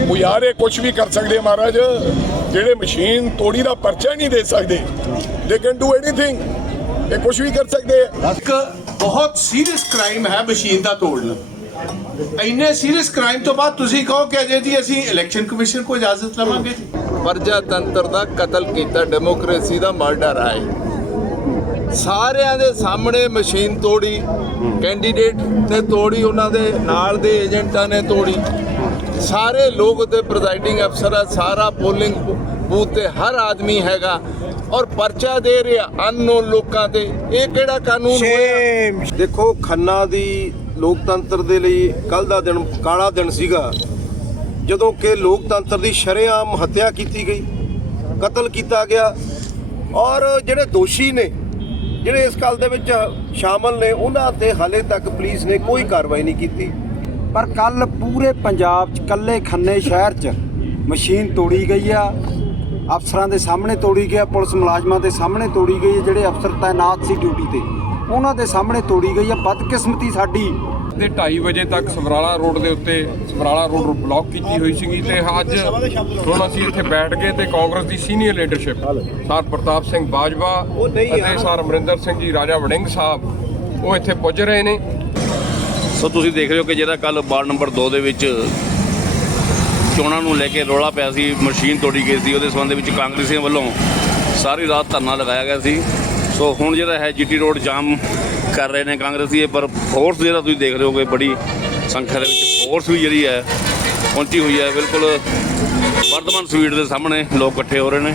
ਇਹ ਕੁਝ ਵੀ ਕਰ ਸਕਦੇ ਮਹਾਰਾਜ ਜਿਹੜੇ ਮਸ਼ੀਨ ਤੋੜੀ ਦਾ ਪਰਚਾ ਹੀ ਨਹੀਂ ਦੇ ਸਕਦੇ ਦੇ ਕੈਨ ਡੂ ਐਨੀਥਿੰਗ ਇਹ ਕੁਝ ਵੀ ਕਰ ਸਕਦੇ ਆ ਇੱਕ ਬਹੁਤ ਸੀਰੀਅਸ ਕ੍ਰਾਈਮ ਹੈ ਮਸ਼ੀਨ ਦਾ ਤੋੜਨਾ ਇੰਨੇ ਸੀਰੀਅਸ ਕ੍ਰਾਈਮ ਤੋਂ ਬਾਅਦ ਤੁਸੀਂ ਕਹੋ ਕਿ ਅਜੇ ਜੀ ਅਸੀਂ ਇਲੈਕਸ਼ਨ ਕਮਿਸ਼ਨ ਕੋਲ ਇਜਾਜ਼ਤ ਲਵਾਂਗੇ ਪ੍ਰਜਾਤੰਤਰ ਦਾ ਕਤਲ ਕੀਤਾ ਡੈਮੋਕ੍ਰੇਸੀ ਦਾ ਮਰਡਰ ਆਏ ਸਾਰਿਆਂ ਦੇ ਸਾਹਮਣੇ ਮਸ਼ੀਨ ਤੋੜੀ ਕੈਂਡੀਡੇਟ ਨੇ ਤੋੜੀ ਉਹਨਾਂ ਦੇ ਨਾਲ ਦੇ ਏਜੰਟਾਂ ਨੇ ਤੋੜੀ ਸਾਰੇ ਲੋਕ ਤੇ ਪ੍ਰੈਜ਼ਾਈਡਿੰਗ ਅਫਸਰ ਆ, ਸਾਰਾ ਪੋਲਿੰਗ ਬੂਥ ਤੇ ਹਰ ਆਦਮੀ ਹੈਗਾ ਔਰ ਪਰਚਾ ਦੇ ਰਿਹਾ ਅਨਨੋਨ ਲੋਕਾਂ ਤੇ। ਇਹ ਕਿਹੜਾ ਕਾਨੂੰਨ ਹੋਇਆ? ਦੇਖੋ, ਖੰਨਾ ਦੀ ਲੋਕਤੰਤਰ ਦੇ ਲਈ ਕੱਲ ਦਾ ਦਿਨ ਕਾਲਾ ਦਿਨ ਸੀਗਾ। ਜਦੋਂ ਕਿ ਲੋਕਤੰਤਰ ਦੀ ਸ਼ਰੇਆਮ ਹੱਤਿਆ ਕੀਤੀ ਗਈ, ਕਤਲ ਕੀਤਾ ਗਿਆ ਔਰ ਜਿਹੜੇ ਦੋਸ਼ੀ ਨੇ, ਜਿਹੜੇ ਇਸ ਗੱਲ ਦੇ ਵਿੱਚ ਸ਼ਾਮਲ ਨੇ, ਉਹਨਾਂ ਤੇ ਹਾਲੇ ਤੱਕ ਪੁਲਿਸ ਨੇ ਕੋਈ ਕਾਰਵਾਈ ਨਹੀਂ ਕੀਤੀ। ਪਰ ਕੱਲ ਪੂਰੇ ਪੰਜਾਬ 'ਚ ਕੱਲੇ ਖੰਨੇ ਸ਼ਹਿਰ 'ਚ ਮਸ਼ੀਨ ਤੋੜੀ ਗਈ ਆ। ਅਫਸਰਾਂ ਦੇ ਸਾਹਮਣੇ ਤੋੜੀ ਗਿਆ ਪੁਲਿਸ ਮੁਲਾਜ਼ਮਾਂ ਦੇ ਸਾਹਮਣੇ ਤੋੜੀ ਗਈ ਜਿਹੜੇ ਅਫਸਰ ਤਾਇਨਾਤ ਸੀ ਡਿਊਟੀ ਤੇ। ਉਹਨਾਂ ਦੇ ਸਾਹਮਣੇ ਤੋੜੀ ਗਈ ਆ ਬਦਕਿਸਮਤੀ ਸਾਡੀ। ਦੇ 2:30 ਵਜੇ ਤੱਕ ਸਮਰਾਲਾ ਰੋਡ ਦੇ ਉੱਤੇ ਸਮਰਾਲਾ ਰੋਡ ਬਲੌਕ ਕੀਤੀ ਹੋਈ ਸੀਗੀ ਤੇ ਅੱਜ ਹੁਣ ਅਸੀਂ ਇੱਥੇ ਬੈਠ ਗਏ ਤੇ ਕਾਂਗਰਸ ਦੀ senior leadership sir Pratap Singh Bajwa ਅਤੇ ਸਰ ਅਮਰਿੰਦਰ ਸਿੰਘ ਜੀ ਰਾਜਾ ਵੜਿੰਗ ਸਾਹਿਬ ਉਹ ਇੱਥੇ ਪੁੱਜ ਰਹੇ ਨੇ। ਸੋ ਤੁਸੀਂ ਦੇਖ ਰਹੇ ਹੋ ਕਿ ਜਿਹੜਾ ਕੱਲ ਵਾਰਡ ਨੰਬਰ 2 ਦੇ ਵਿੱਚ ਚੋਣਾਂ ਨੂੰ ਲੈ ਕੇ ਰੌਲਾ ਪਿਆ ਸੀ, ਮਸ਼ੀਨ ਤੋੜੀ ਗਈ ਸੀ, ਉਹਦੇ ਸੰਬੰਧ ਵਿੱਚ ਕਾਂਗਰਸੀਆਂ ਵੱਲੋਂ ਸਾਰੀ ਰਾਤ ਧਰਨਾ ਲਗਾਇਆ ਗਿਆ ਸੀ। ਸੋ ਹੁਣ ਜਿਹੜਾ ਹੈ ਜੀਟੀ ਰੋਡ ਜਾਮ ਕਰ ਰਹੇ ਨੇ ਕਾਂਗਰਸੀ ਪਰ ਫੋਰਸ ਜਿਹੜਾ ਤੁਸੀਂ ਦੇਖ ਰਹੇ ਹੋਗੇ ਬੜੀ ਸੰਖਿਆ ਦੇ ਵਿੱਚ ਫੋਰਸ ਵੀ ਜਿਹੜੀ ਹੈ ਪਹੁੰਚੀ ਹੋਈ ਹੈ। ਬਿਲਕੁਲ ਵਰਧਮਾਨ ਸਵੀਟ ਦੇ ਸਾਹਮਣੇ ਲੋਕ ਇਕੱਠੇ ਹੋ ਰਹੇ ਨੇ।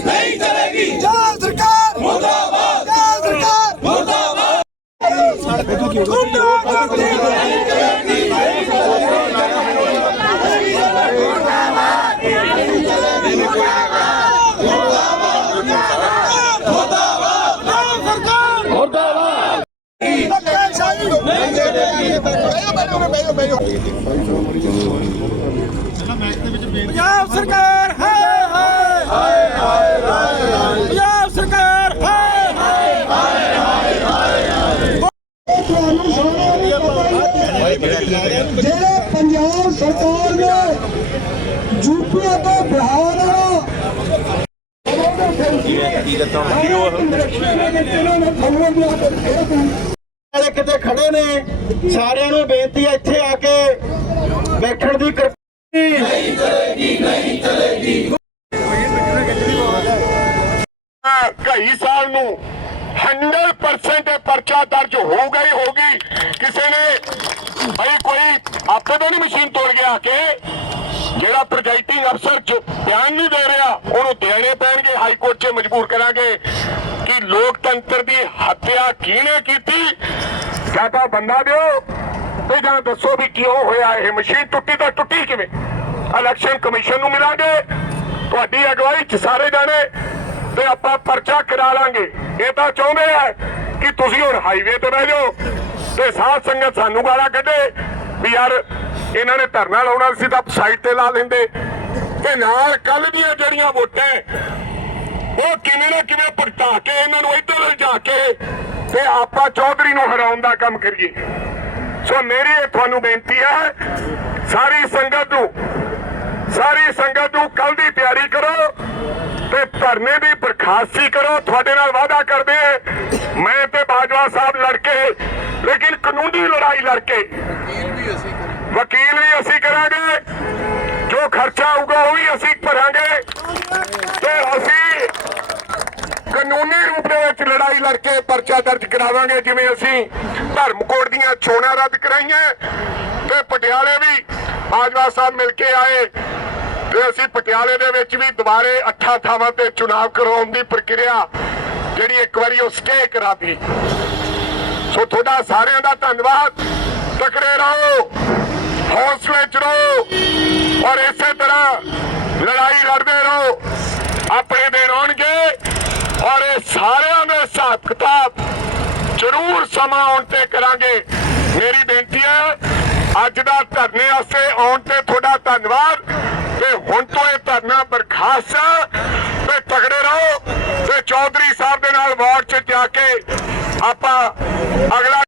ਧੱਕੇਸ਼ਾਹੀ ਨਹੀਂ ਚਲੇਗੀ। ਜੈ ਸਰਕਾਰ। ਮੁਰਦਾਬਾਦ। ਜੈ ਸਰਕਾਰ। ਮੁਰਦਾਬਾਦ। ਧੱਕੇਸ਼ਾਹੀ ਨਹੀਂ ਚਲੇਗੀ ਪੰਜਾਬ ਸਰਕਾਰ। ਜਿਹੜੇ ਪੰਜਾਬ ਸਰਕਾਰ ਨੇ ਯੂਪੀ ਅਤੇ ਬਿਹਾਰ ਨੂੰ ਵਾਲੇ ਕਿਤੇ ਖੜੇ ਨੇ ਸਾਰਿਆਂ ਨੂੰ ਬੇਨਤੀ ਹੈ ਇੱਥੇ ਆ ਕੇ ਬੈਠਣ ਦੀ ਕਿਰਪਾ ਨਹੀਂ ਚਲੇਗੀ ਨਹੀਂ ਚਲੇਗੀ ਕਈ ਸਾਲ ਨੂੰ 100% ਪਰਚਾ ਦਰਜ ਹੋਊਗਾ ਹੀ ਹੋਗੀ ਕਿਸੇ ਨੇ ਭਾਈ ਕੋਈ ਆਪੇ ਤਾਂ ਨਹੀਂ ਮਸ਼ੀਨ ਤੋੜ ਗਿਆ ਕਿ ਜਿਹੜਾ ਪ੍ਰੋਜੈਕਟਿੰਗ ਅਫਸਰ ਚ ਬਿਆਨ ਨਹੀਂ ਦੇ ਰਿਹਾ, ਉਹਨੂੰ ਦੇਣੇ ਪੈਣਗੇ, ਹਾਈ ਕੋਰਟ 'ਚ ਮਜਬੂਰ ਕਰਾਂਗੇ ਕਿ ਲੋਕਤੰਤਰ ਦੀ ਹੱਤਿਆ ਕਿਹਨੇ ਕੀਤੀ? ਜਾਂ ਤਾਂ ਬੰਦਾ ਦਿਓ ਤੇ ਜਾਂ ਦੱਸੋ ਵੀ ਕਿਉਂ ਹੋਇਆ ਇਹ ਮਸ਼ੀਨ ਟੁੱਟੀ ਤਾਂ ਟੁੱਟੀ ਕਿਵੇਂ? ਇਲੈਕਸ਼ਨ ਕਮਿਸ਼ਨ ਨੂੰ ਮਿਲਾਂਗੇ। ਤੁਹਾਡੀ ਅਗਵਾਈ 'ਚ ਸਾਰੇ ਜਾਣੇ ਤੇ ਆਪਾਂ ਪਰਚਾ ਕਰਾ ਲਾਂਗੇ। ਇਹ ਤਾਂ ਚਾਹੁੰਦੇ ਆ ਕਿ ਤੁਸੀਂ ਹੁਣ ਹਾਈਵੇ ਤੇ ਬਹਿ ਜਾਓ ਤੇ ਸਾਧ ਸੰਗਤ ਸਾਨੂੰ ਗਾਲਾਂ ਕੱਢੇ ਵੀ ਯਾਰ ਇਹਨਾਂ ਨੇ ਧਰਨਾ ਲਾਉਣਾ ਸੀ ਤਾਂ ਸਾਈਡ ਤੇ ਲਾ ਲੈਂਦੇ ਤੇ ਨਾਲ ਕੱਲ ਦੀਆਂ ਜਿਹੜੀਆਂ ਵੋਟਾਂ ਉਹ ਕਿਵੇਂ ਨਾ ਕਿਵੇਂ ਪਰਤਾ ਕੇ ਇਹਨਾਂ ਨੂੰ ਇੱਧਰ ਲਿਜਾ ਕੇ ਤੇ ਆਪਾਂ ਚੌਧਰੀ ਨੂੰ ਹਰਾਉਣ ਦਾ ਕੰਮ ਕਰੀਏ। ਸੋ ਮੇਰੀ ਇਹ ਤੁਹਾਨੂੰ ਬੇਨਤੀ ਹੈ, ਸਾਰੀ ਸੰਗਤ ਨੂੰ, ਸਾਰੀ ਸੰਗਤ ਨੂੰ ਕੱਲ ਦੀ ਤਿਆਰੀ ਕਰੋ। ਤੇ ਧਰਨੇ ਦੀ ਬਰਖਾਸਤੀ ਕਰੋ, ਤੁਹਾਡੇ ਨਾਲ ਵਾਅਦਾ ਕਰਦੇ ਮੈਂ ਤੇ ਬਾਜਵਾ ਸਾਹਿਬ ਲੜ ਕੇ ਲੇਕਿਨ ਕਾਨੂੰਨੀ ਲੜਾਈ ਲੜ ਕੇ ਵਕੀਲ ਵੀ ਅਸੀਂ ਕਰਾਂਗੇ, ਜੋ ਖਰਚਾ ਆਊਗਾ ਉਹ ਵੀ ਅਸੀਂ ਭਰਾਂਗੇ। ਤੇ ਅਸੀਂ ਕਾਨੂੰਨੀ ਰੂਪ ਦੇ ਵਿੱਚ ਲੜਾਈ ਲੜ ਕੇ ਪਰਚਾ ਦਰਜ ਕਰਾਵਾਂਗੇ, ਜਿਵੇਂ ਅਸੀਂ ਧਰਮਕੋਟ ਦੀਆਂ ਚੋਣਾਂ ਰੱਦ ਕਰਾਈਆਂ। ਤੇ ਪਟਿਆਲੇ ਵੀ ਬਾਜਵਾ ਸਾਹਿਬ ਮਿਲ ਕੇ ਆਏ। ਤੇ ਅਸੀਂ ਪਟਿਆਲੇ ਦੇ ਵਿੱਚ ਵੀ ਦੁਬਾਰੇ ਅੱਠਾਂ ਥਾਵਾਂ ਤੇ ਚੁਣਾਵ ਕਰਵਾਉਣ ਦੀ ਪ੍ਰਕਿਰਿਆ ਜਿਹੜੀ ਇੱਕ ਵਾਰੀ ਉਹ ਸਟੇ ਕਰਾ ਦੀ ਸੋ ਤੁਹਾਡਾ ਸਾਰਿਆਂ ਦਾ ਧੰਨਵਾਦ। ਤਕੜੇ ਰਹੋ, ਹੌਸਲੇ ਚ ਰਹੋ ਔਰ ਇਸੇ ਤਰ੍ਹਾਂ ਲੜਾਈ ਲੜਦੇ ਰਹੋ, ਆਪਣੇ ਦਿਨ ਆਉਣਗੇ ਔਰ ਇਹ ਸਾਰਿਆਂ ਦੇ ਹਿਸਾਬ ਕਿਤਾਬ ਜ਼ਰੂਰ ਸਮਾਂ ਆਉਣ ਤੇ ਕਰਾਂਗੇ। ਮੇਰੀ ਬੇਨਤੀ ਹੈ, ਅੱਜ ਦਾ ਧਰਨੇ ਵਾਸਤੇ ਆਉਣ ਤੇ ਤੁਹਾਡਾ ਧੰਨਵਾਦ। ਤੇ ਹੁਣ ਤੋਂ ਇਹ ਧਰਨਾ ਬਰਖਾਸਤ ਹੈ ਤੇ ਤਗੜੇ ਰਹੋ। ਤੇ ਚੌਧਰੀ ਸਾਹਿਬ ਦੇ ਨਾਲ ਵਾਰਡ 'ਚ ਜਾ ਕੇ ਆਪਾਂ ਅਗਲਾ